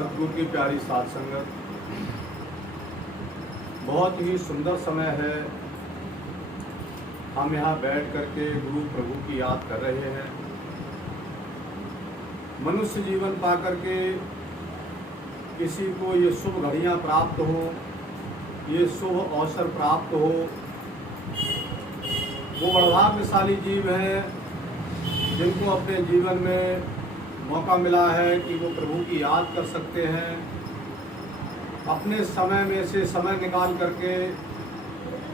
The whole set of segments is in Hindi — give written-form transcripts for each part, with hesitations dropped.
सतगुरु की प्यारी साध संगत, बहुत ही सुंदर समय है। हम यहाँ बैठ करके गुरु प्रभु की याद कर रहे हैं। मनुष्य जीवन पा करके किसी को ये शुभ घड़ियाँ प्राप्त हो, ये शुभ अवसर प्राप्त हो, वो बड़भाग्यशाली जीव हैं जिनको अपने जीवन में मौका मिला है कि वो प्रभु की याद कर सकते हैं। अपने समय में से समय निकाल करके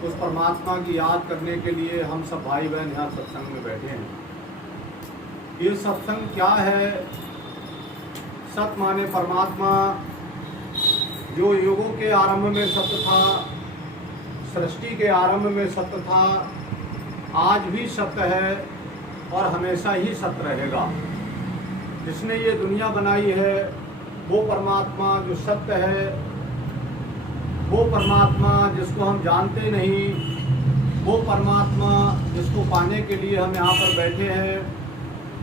उस परमात्मा की याद करने के लिए हम सब भाई बहन यहाँ सत्संग में बैठे हैं। ये सत्संग क्या है? सत माने परमात्मा, जो युगों के आरंभ में सत्य था, सृष्टि के आरंभ में सत्य था, आज भी सत्य है और हमेशा ही सत्य रहेगा। जिसने ये दुनिया बनाई है वो परमात्मा जो सत्य है, वो परमात्मा जिसको हम जानते नहीं, वो परमात्मा जिसको पाने के लिए हम यहाँ पर बैठे हैं,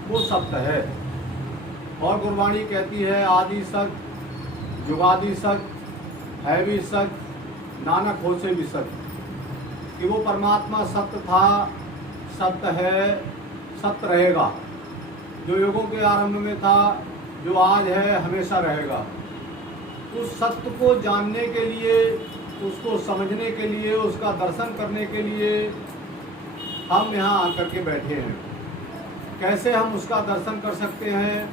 वो सत्य है। और गुरबाणी कहती है आदि सत्य, जुगादि सत्य, है भी सत्य, नानक हो से भी सत्य, कि वो परमात्मा सत्य था, सत्य है, सत्य रहेगा। जो युगों के आरंभ में था, जो आज है, हमेशा रहेगा। उस सत्य को जानने के लिए, उसको समझने के लिए, उसका दर्शन करने के लिए हम यहाँ आकर के बैठे हैं। कैसे हम उसका दर्शन कर सकते हैं,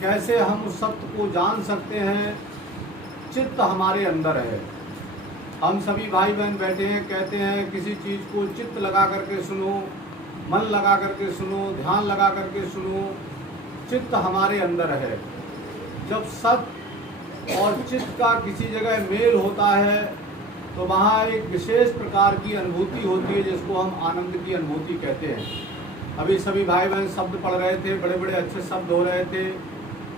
कैसे हम उस सत्य को जान सकते हैं? चित्त हमारे अंदर है। हम सभी भाई बहन बैठे हैं, कहते हैं किसी चीज़ को चित्त लगा करके सुनो, मन लगा करके सुनो, ध्यान लगा करके सुनो। चित्त हमारे अंदर है। जब सत्य और चित्त का किसी जगह मेल होता है तो वहाँ एक विशेष प्रकार की अनुभूति होती है, जिसको हम आनंद की अनुभूति कहते हैं। अभी सभी भाई बहन शब्द पढ़ रहे थे, बड़े बड़े अच्छे शब्द हो रहे थे।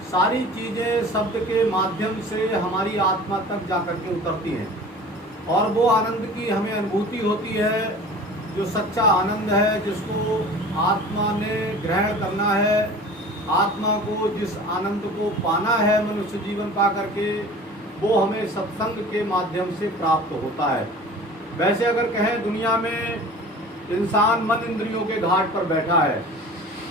सारी चीज़ें शब्द के माध्यम से हमारी आत्मा तक जा कर के उतरती हैं और वो आनंद की हमें अनुभूति होती है, जो सच्चा आनंद है, जिसको आत्मा ने ग्रहण करना है। आत्मा को जिस आनंद को पाना है मनुष्य जीवन पा करके, वो हमें सत्संग के माध्यम से प्राप्त होता है। वैसे अगर कहें, दुनिया में इंसान मन इंद्रियों के घाट पर बैठा है।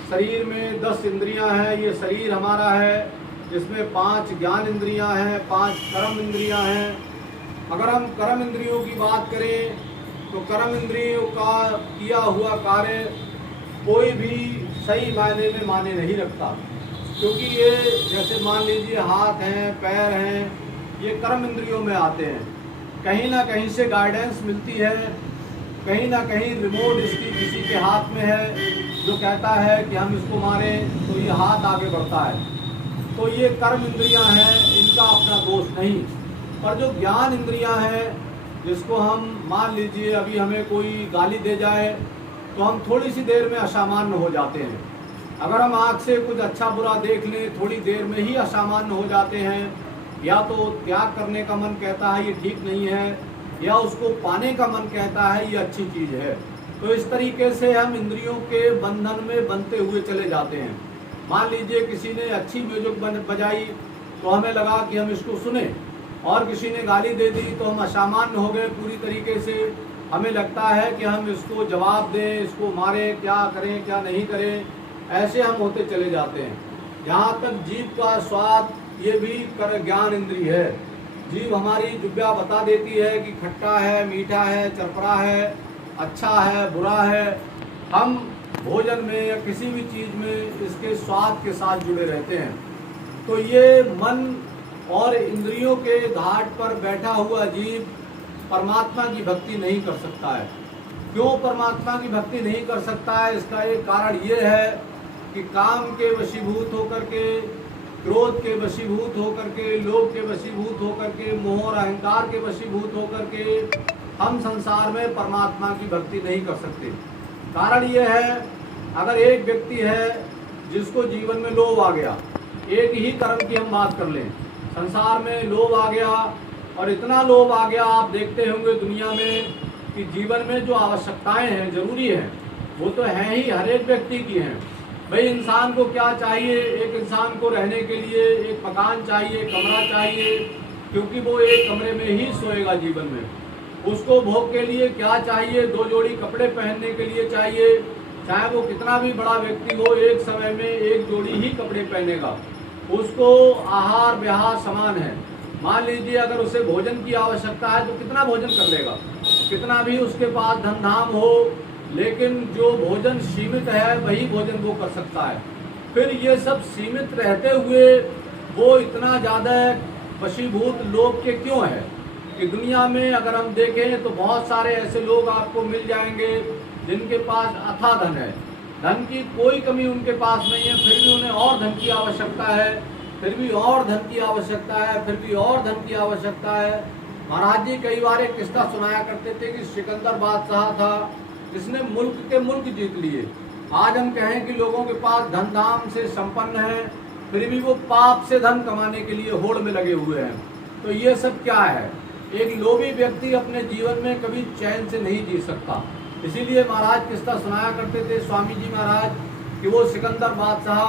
शरीर में 10 इंद्रियां हैं। ये शरीर हमारा है, जिसमें 5 ज्ञान इंद्रियां हैं, 5 कर्म इंद्रियां हैं। अगर हम कर्म इंद्रियों की बात करें तो कर्म इंद्रियों का किया हुआ कार्य कोई भी सही मायने में माने नहीं रखता, क्योंकि ये जैसे मान लीजिए हाथ हैं, पैर हैं, ये कर्म इंद्रियों में आते हैं। कहीं ना कहीं से गाइडेंस मिलती है, कहीं ना कहीं रिमोट इसकी किसी के हाथ में है, जो कहता है कि हम इसको मारें तो ये हाथ आगे बढ़ता है। तो ये कर्म इंद्रियां हैं, इनका अपना दोष नहीं। पर जो ज्ञान इंद्रियां हैं, जिसको हम मान लीजिए अभी हमें कोई गाली दे जाए तो हम थोड़ी सी देर में असामान्य हो जाते हैं। अगर हम आँख से कुछ अच्छा बुरा देख लें, थोड़ी देर में ही असामान्य हो जाते हैं। या तो त्याग करने का मन कहता है ये ठीक नहीं है, या उसको पाने का मन कहता है ये अच्छी चीज़ है। तो इस तरीके से हम इंद्रियों के बंधन में बनते हुए चले जाते हैं। मान लीजिए किसी ने अच्छी म्यूजिक बजाई तो हमें लगा कि हम इसको सुने, और किसी ने गाली दे दी तो हम असामान्य हो गए पूरी तरीके से। हमें लगता है कि हम इसको जवाब दें, इसको मारें, क्या करें क्या नहीं करें, ऐसे हम होते चले जाते हैं। यहाँ तक जीभ का स्वाद, ये भी ज्ञान इंद्रिय है। जीभ हमारी जिह्वा बता देती है कि खट्टा है, मीठा है, चरपरा है, अच्छा है, बुरा है। हम भोजन में या किसी भी चीज़ में इसके स्वाद के साथ जुड़े रहते हैं। तो ये मन और इंद्रियों के घाट पर बैठा हुआ जीव परमात्मा की भक्ति नहीं कर सकता है। क्यों परमात्मा की भक्ति नहीं कर सकता है? इसका एक कारण ये है कि काम के वशीभूत होकर के, क्रोध के वशीभूत होकर के, लोभ के वशीभूत होकर के, मोह और अहंकार के वशीभूत होकर के हम संसार में परमात्मा की भक्ति नहीं कर सकते। कारण ये है, अगर एक व्यक्ति है जिसको जीवन में लोभ आ गया, एक ही कर्म की हम बात कर लें, संसार में लोभ आ गया, और इतना लोभ आ गया, आप देखते होंगे दुनिया में कि जीवन में जो आवश्यकताएं हैं, जरूरी हैं, वो तो हैं ही, हर एक व्यक्ति की हैं। भाई इंसान को क्या चाहिए? एक इंसान को रहने के लिए एक मकान चाहिए, कमरा चाहिए, क्योंकि वो एक कमरे में ही सोएगा जीवन में। उसको भोग के लिए क्या चाहिए? 2 जोड़ी कपड़े पहनने के लिए चाहिए। चाहे वो कितना भी बड़ा व्यक्ति हो, एक समय में एक जोड़ी ही कपड़े पहनेगा। उसको आहार विहार समान है। मान लीजिए अगर उसे भोजन की आवश्यकता है तो कितना भोजन कर लेगा, कितना भी उसके पास धन धाम हो, लेकिन जो भोजन सीमित है वही भोजन वो कर सकता है। फिर ये सब सीमित रहते हुए वो इतना ज़्यादा वशीभूत लोग के क्यों है कि दुनिया में अगर हम देखें तो बहुत सारे ऐसे लोग आपको मिल जाएंगे जिनके पास अथाह धन है, धन की कोई कमी उनके पास नहीं है, फिर भी उन्हें और धन की आवश्यकता है, फिर भी और धन की आवश्यकता है, फिर भी और धन की आवश्यकता है। महाराज जी कई बार एक किस्सा सुनाया करते थे कि सिकंदर बादशाह था, जिसने मुल्क के मुल्क जीत लिए। आज हम कहें कि लोगों के पास धन धाम से संपन्न है, फिर भी वो पाप से धन कमाने के लिए होड़ में लगे हुए हैं। तो ये सब क्या है? एक लोभी व्यक्ति अपने जीवन में कभी चैन से नहीं जी सकता। इसीलिए महाराज किस्सा सुनाया करते थे स्वामी जी महाराज कि वो सिकंदर बादशाह